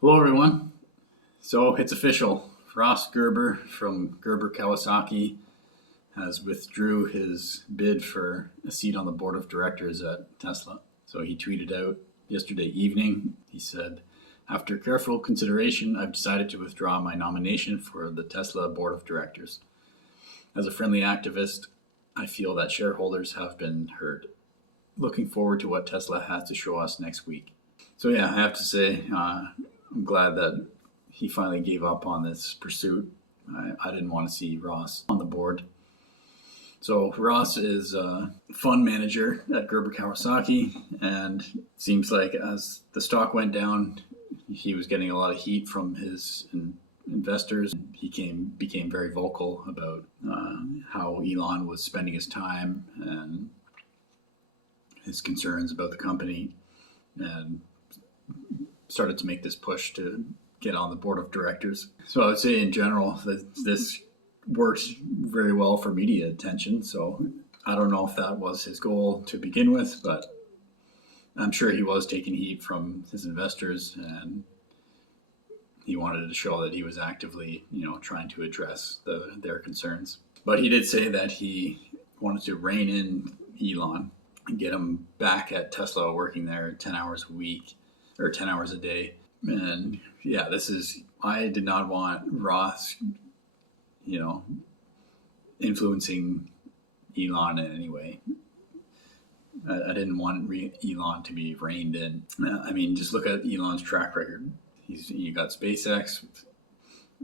Hello, everyone. So it's official. Ross Gerber from Gerber Kawasaki has withdrew his bid for a seat on the board of directors at Tesla. So he tweeted out yesterday evening, he said, "After careful consideration, I've decided to withdraw my nomination for the Tesla board of directors. As a friendly activist, I feel that shareholders have been heard. Looking forward to what Tesla has to show us next week." So yeah, I have to say, I'm glad that he finally gave up on this pursuit. I didn't want to see Ross on the board. So Ross is a fund manager at Gerber Kawasaki, and it seems like as the stock went down, he was getting a lot of heat from his investors. He became very vocal about how Elon was spending his time and his concerns about the company, and started to make this push to get on the board of directors. So I would say in general that this works very well for media attention. So I don't know if that was his goal to begin with, but I'm sure he was taking heat from his investors, and he wanted to show that he was actively, trying to address their concerns. But he did say that he wanted to rein in Elon and get him back at Tesla working there 10 hours a week or 10 hours a day. And yeah, I did not want Ross, influencing Elon in any way. I didn't want Elon to be reined in. I mean, just look at Elon's track record. You got SpaceX,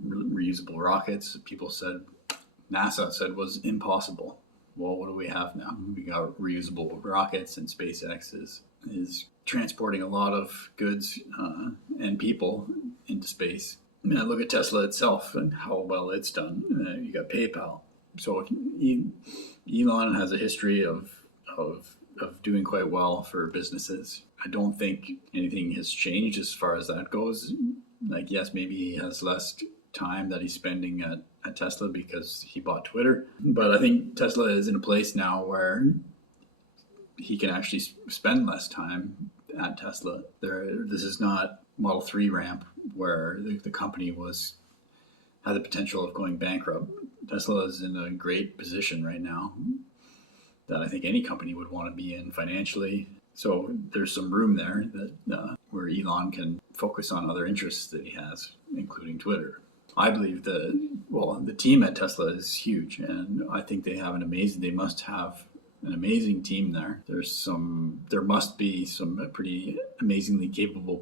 reusable rockets. NASA said was impossible. Well, what do we have now? We got reusable rockets, and SpaceX is transporting a lot of goods and people into space. I mean, I look at Tesla itself and how well it's done. You got PayPal. So Elon has a history of doing quite well for businesses. I don't think anything has changed as far as that goes. Like, yes, maybe he has less time that he's spending at Tesla because he bought Twitter. But I think Tesla is in a place now where he can actually spend less time at Tesla. This is not Model 3 ramp where the company had the potential of going bankrupt. Tesla is in a great position right now that I think any company would want to be in financially. So there's some room there that where Elon can focus on other interests that he has, including Twitter. I believe the team at Tesla is huge, and I think they must have an amazing team there. There must be some pretty amazingly capable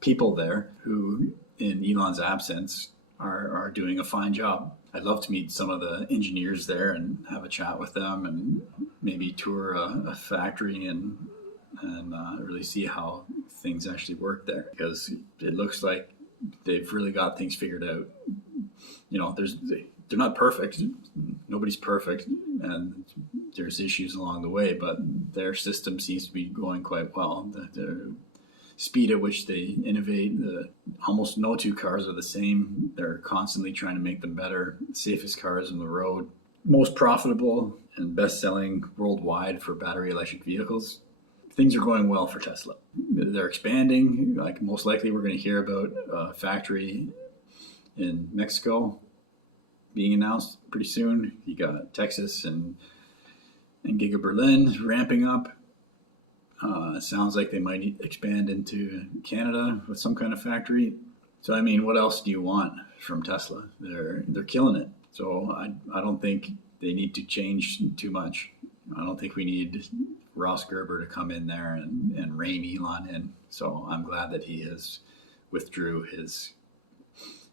people there who, in Elon's absence, are doing a fine job. I'd love to meet some of the engineers there and have a chat with them, and maybe tour a factory and really see how things actually work there, because it looks like they've really got things figured out. They're not perfect. Nobody's perfect, and there's issues along the way, but their system seems to be going quite well. The speed at which they innovate, almost no two cars are the same. They're constantly trying to make them better. Safest cars on the road, most profitable and best-selling worldwide for battery electric vehicles. Things are going well for Tesla. They're expanding. Like, most likely we're going to hear about a factory in Mexico being announced pretty soon. You got Texas and Giga Berlin ramping up. Sounds like they might expand into Canada with some kind of factory. So I mean, what else do you want from Tesla? They're killing it. So I don't think they need to change too much. I don't think we need Ross Gerber to come in there and rein Elon in. So I'm glad that he has withdrew his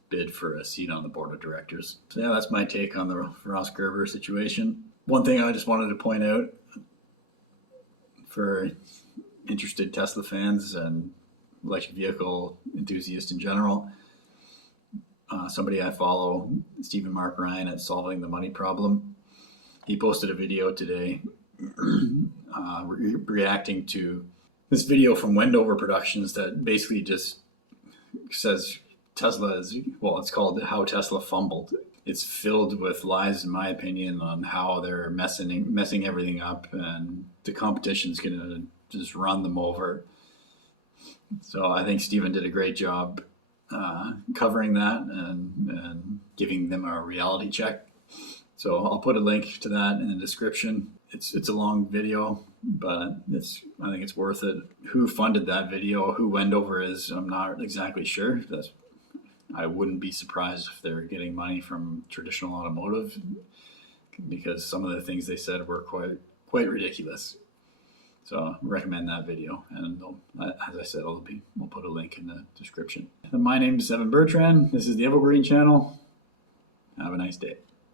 bid for a seat on the board of directors. So yeah, that's my take on the Ross Gerber situation. One thing I just wanted to point out for interested Tesla fans and electric vehicle enthusiasts in general, somebody I follow, Stephen Mark Ryan at Solving the Money Problem, he posted a video today reacting to this video from Wendover Productions that basically just says Tesla it's called How Tesla Fumbled. It's filled with lies, in my opinion, on how they're messing everything up, and the competition's going to just run them over. So I think Stephen did a great job covering that and giving them a reality check. So I'll put a link to that in the description. It's a long video, but I think it's worth it. Who funded that video, who Wendover is, I'm not exactly sure. I wouldn't be surprised if they're getting money from traditional automotive, because some of the things they said were quite ridiculous. So I recommend that video, and as I said, we'll put a link in the description. And my name is Evan Bertrand. This is the Evergreen Channel. Have a nice day.